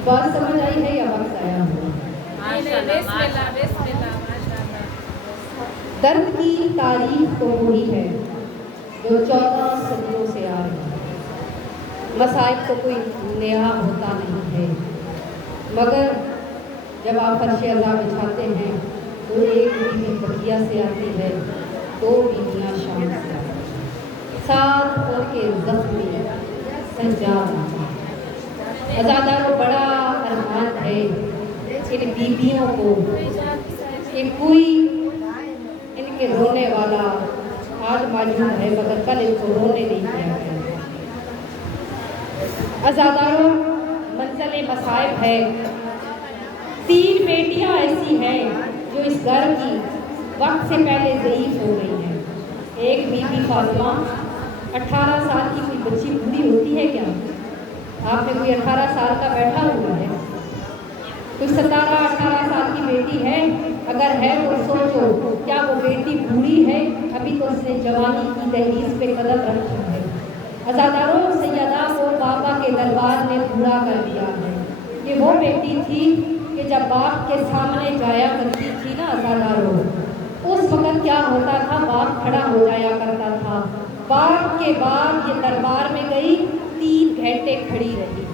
कोई बात समझ आई है या वक्त आया हुआ? दर्द की तारीफ तो वही है जो 14 सदियों से आ रही है। मसाइब तो कोई नया होता नहीं है, मगर जब आप फर्श अज़ा बिछाते हैं तो एक बीवी बकिया से आती है, दो बीवियाँ शाम से आती हैं, साथ उनके जख्मी संजाम आते हैं। अज़ादारों, बड़ा अरमान है इन बीवियों को कि कोई इनके रोने वाला आज मौजूद है, मगर कल इनको रोने नहीं दिया गया। अज़ादारों, मंज़िल मसाइब है। 3 बेटियां ऐसी हैं जो इस घर की वक्त से पहले ज़ईफ़ हो गई हैं। एक बीबी फातिमा, 18 साल की कोई बच्ची बूढ़ी होती है क्या? आप में कोई 18 साल का बैठा हुआ है? कोई 17-18 साल की बेटी है? अगर है तो सोचो, क्या वो बेटी बूढ़ी है? अभी तो उसने जवानी की दहलीज पे कदम रखा है। अज़ादारों, सैयदा को बाबा के दरबार ने बूढ़ा कर दिया है। ये वो बेटी थी कि जब बाप के सामने जाया करती थी ना अज़ादारों, उस वक़्त क्या होता था, बाप खड़ा हो जाया करता था। बाप के बाद ये दरबार में गई, 3 घंटे खड़ी रही।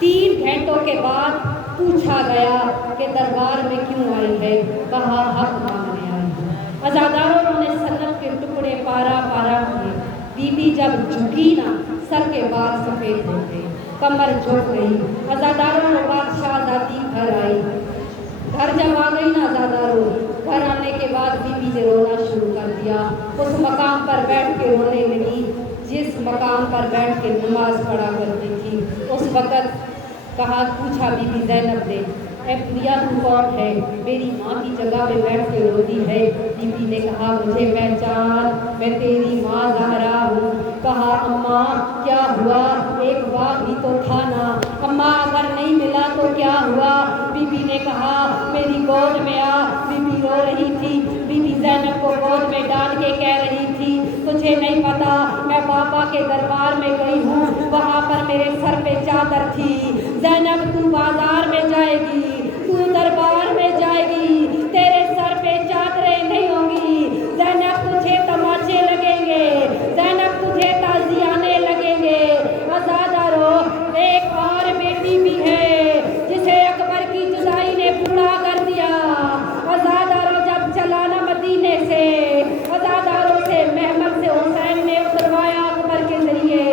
3 घंटों के बाद पूछा गया कि दरबार में क्यों आई है? कहा हक मांगने आई है। अज़ादारों, उन्होंने सन्नत के टुकड़े पारा पारा किए। बीबी जब झुकी ना, सर के बाल सफ़ेद हो गए, कमर झुक गई। अज़ादारों, बादशाहज़ादी घर आई। घर जब आ गई ना अज़ादारों, घर आने के बाद बीबी ने रोना शुरू कर दिया। उस मकाम पर बैठ के रोने लगी जिस मकाम पर बैठ के नमाज पढ़ा करती थी। उस वक़्त कहा, पूछा बीबी ज़ैनब ने, ए प्रिया तू कौन है? मेरी माँ की जगह पे बैठ के रोती है। बीबी ने कहा, मुझे पहचान, मैं तेरी माँ ज़हरा हूँ। कहा, अम्मा क्या हुआ? एक बाप ही तो था ना। अम्मा अगर नहीं मिला तो क्या हुआ? बीबी ने कहा, मेरी गोद में आ। बीबी रो रही थी। बीबी ज़ैनब को गोद में डाल के कह रही थी, तुझे नहीं पता, मैं बाबा के दरबार में गई हूँ, वहाँ पर मेरे सर पे चादर थी। ज़ैनब, तू बाजार में जाएगी, तू दरबार में जाएगी, तेरे सर पे चादरें नहीं होंगी। ज़ैनब, तुझे तमाचे लगेंगे, ज़ैनब तुझे ताज़ियाने लगेंगे। अज़ादारों, एक और बेटी भी है जिसे अकबर की जुदाई ने बूढ़ा कर दिया। अज़ादारों, जब चला ना मदीने से, अज़ादारों से महमद से हुसैन ने उतरवाया अकबर के जरिए।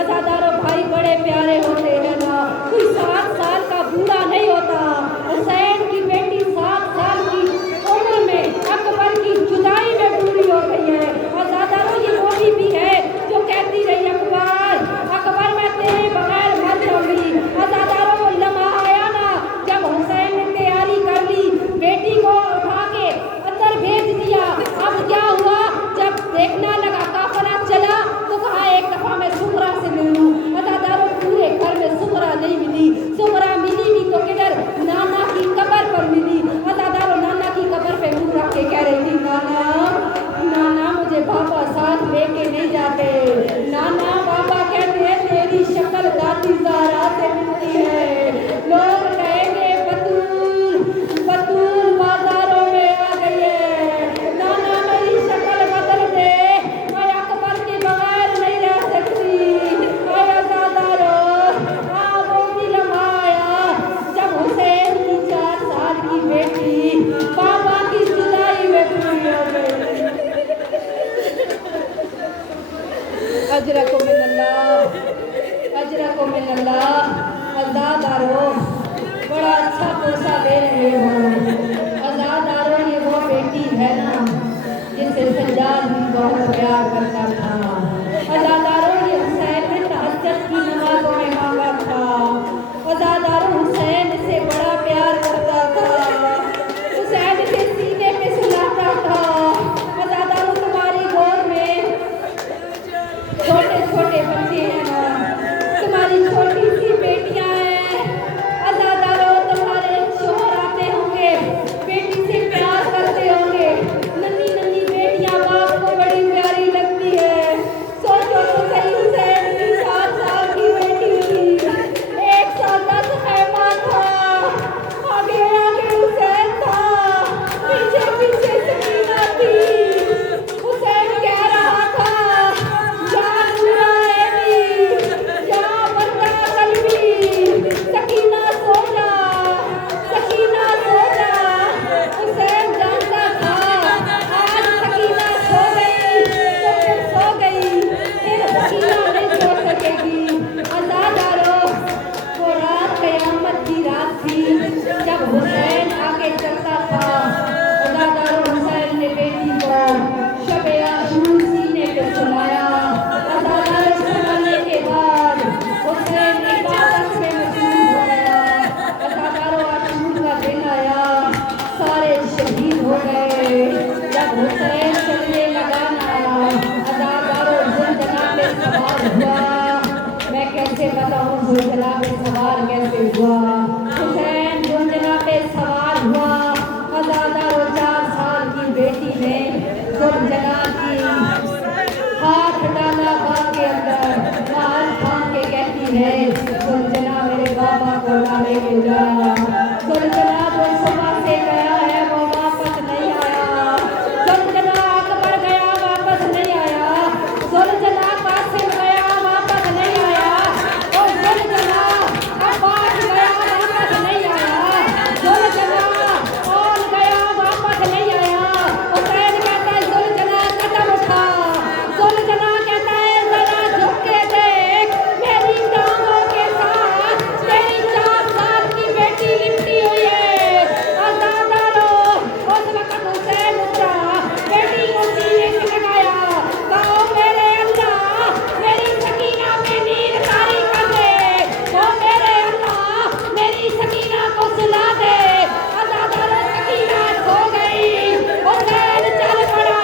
अज़ादारों, भाई बड़े प्यारे होते हैं ना, कोई 7 साल का बूढ़ा नहीं होता। हुसैन की बेटी 7 साल की उम्र में अकबर की जुदाई में बूढ़ी हो गई है। अज़ादारों, ये वो बीबी है जो कहती रही, अकबर अकबर मैं तेरे बगैर मर जाऊंगी। अज़ादारों, वो लम्हा आया ना जब हुसैन ने तैयारी कर ली, बेटी को उठा के अंदर भेज दिया। अब क्या हुआ, जब देखना लगा काफिला चला तो कहा, एक दफा मैं सुमरा से मिल लूं। अज़ादारों, पूरे घर में सुमरा नहीं मिली। सुमरा मिली भी तो किधर, नाना की कब्र पर मिली। अज़ादारों, नाना की कब्र पे मुंह रख के कह रही थी, नाना नाना मुझे बाबा साथ लेके नहीं जाते। नाना, बाबा कहते हैं तेरी शक्ल दादी ज़हरा से मिलती है। लोग कहेंगे बतूल बतूल बाजारों में आ गई है। नाना, मेरी शक्ल बदल दे, मैं अकबर के बगैर नहीं रह सकती। अज़ादारों, वो भी लम्हा आया जब हुसैन की 4 साल की बेटी बाबा की जुदाई में पूरी हो गई। अजरकुम मिनल्लाह, अजरकुम मिनल्लाह। अज़ादारों, बड़ा अच्छा पोसा दे रहे हो। अज़ादारों, ये वो बेटी है ना जिसे सज्जाद भी बहुत प्यार करता था। अज़ादारों, ये हुसैन ने तहज्जुद की नमाज़ों में मांगा था। अज़ादारों, हुसैन से बड़ा प्यार करता था, हुसैन के सीने पे सुलाता था। अज़ादारों, तुम्हारी गोद में छोटे छोटे बच्चे हैं ना, तुम्हारी छोटी सी बेटियां हैं। अज़ादारों, तुम्हारे शोहर आते होंगे, बेटी से प्यार करते होंगे। नन्ही नन्ही बेटियां बाप को बड़ी प्यारी लगती है। सोचो, गुंजना पे सवार कैसे हुआ? हुसैन गुंजना पे सवार हुआ। आजादा वो 4 साल की बेटी ने गुंजना की हाथ डाला बाग के अंदर, हाथ थाम के कहती है गुंजना मेरे बाबा को ना लेके जा। गुंजना जो सुबह से गया है वो वापस नहीं आया। गुंजना अकबर गया वापस नहीं आया। गुंजना कासिम गया वापस नहीं आया। और गुंजना अब्बास गया वापस नहीं आया। गुंजना कौन गया वापस नहीं आया। हुसैन कहता है गुंजना कदम उठा। गुंजना कहता है जरा झुक के देख मेरी टांगों के साथ तेरी 4 साल की बेटी लिपटी हुई है। आजादा लो। उस वक्त हुसैन उठा, बेटी को सीने से लगाया, कहो मेरे अल्लाह मेरी सकीना पे नींद तारी कर दे। ओ मेरे अल्लाह मेरी सकीना को सुला दे। आजादा लो सकीना सो गई। हुसैन चल पड़ा।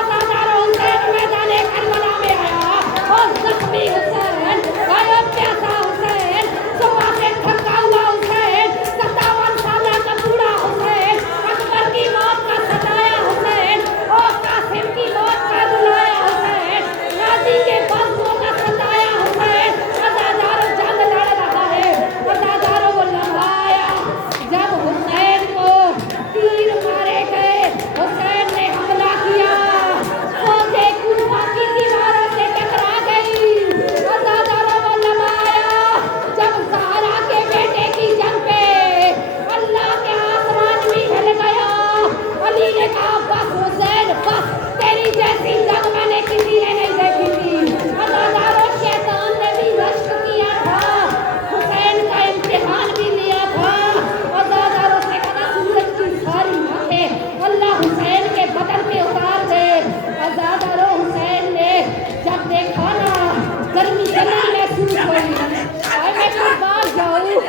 आजादा लो हुसैन मैदाने करबला में आया और जख्मी हुसैन, आया प्यासा हुसैन, सुबह से थका हुआ हुसैन, 57 साल का बूढ़ा हुसैन, अकबर की मौत का सताया हुसैन और कासिम की मौत का रुलाया हुसैन, गाजी के बंधुओं का सताया हुसैन। अजादारो जंग लड़ रहा है। अजादारो को लड़ाया। जब हुसैन को तीर मारे गए, हुसैन ने हमला किया, फौजें कूफा की दीवारों से टकरा गई। अजादारो को लड़ाया। जब ज़हरा के बेटे की जंग पे अल्लाह के आसमान भी हिल गया। अली ने कहा बस हुसैन बस, तेरी जैसी जंग मैंने किसी ने नहीं देखी थी। अजादारो शैतान ने भी रश्क किया था, हुसैन का इम्तिहान भी लिया था। अजादारो से कहा सूरज की सारी आंखें अल्लाह हुसैन के बदन पे उतार दे। अजादारो हुसैन ने जब देखा ना गर्मी जलन महसूस हुई। मैं कुर्बान जाऊं